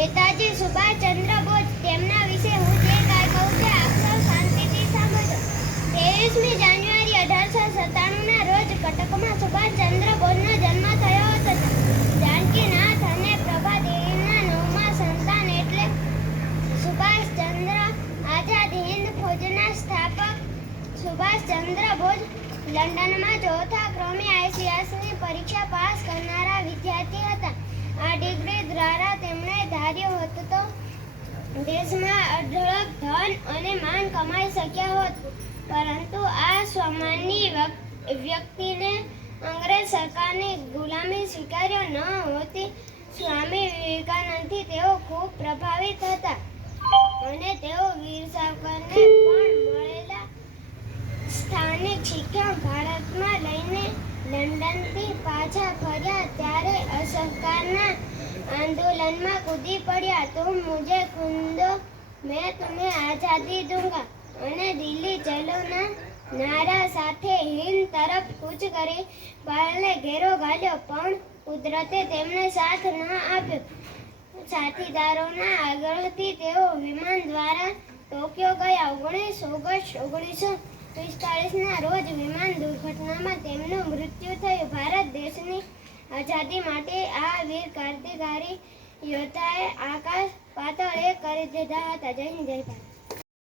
નેતાજી સુભાષચંદ્ર બોઝ, તેમના વિશે હું જે કાંઈ કહું તે આપ સૌ શાંતિથી સાંભળો ત્રેવીસમી જાન્યુઆરી અઢારસો સત્તાણુંના રોજ કટકમાં સુભાષચંદ્ર બોઝનો જન્મ થયો હતો. જાનકીનાથ અને પ્રભાદેવીના નવમા સંતાન એટલે સુભાષચંદ્ર આઝાદ હિન્દ ફોજના સ્થાપક સુભાષચંદ્ર બોઝ લંડનમાં ચોથા ક્રમે આઈસીએસની ધાર્યું હતું તો દેશમાં અઢળક ધન અને માન કમાઈ શક્યા હોત. પરંતુ આ સ્વમાનની વ્યક્તિને અંગ્રેજ સરકારની ગુલામી સ્વીકાર્યો ન હોતી સ્વામી વિવેકાનંદથી તેઓ ખૂબ પ્રભાવિત હતા અને તેઓ વીર સાવરકરને પણ મળેલા સ્થાનિક શિક્ષણ ભારતમાં લઈને લંડનથી પાછા ફર્યા ત્યારે અસહકારના આંદોલનમાં કૂદી પડ્યા તુમ મુજે કુંદો, મેં તમને આઝાદી દૂંગા અને દિલ્હી ચલોના નારા સાથે હિંદ તરફ કૂચ કરી બાળને ઘેરો ગાલ્યો પણ કુદરતે તેમને સાથ ન આપ્યો. સાથીદારોના આગળથી તેઓ વિમાન દ્વારા ટોક્યો ગયા. ઓગણીસ ઓગસ્ટ ઓગણીસો પિસ્તાળીસના રોજ વિમાન દુર્ઘટનામાં તેમનું મૃત્યુ થયું. ભારત દેશની આઝાદી માટે આ વીર ક્રાંતિકારી યોદ્ધાએ આકાશ પાતળે કરી દીધા હતા. જય હિન્દ, જય ભારત.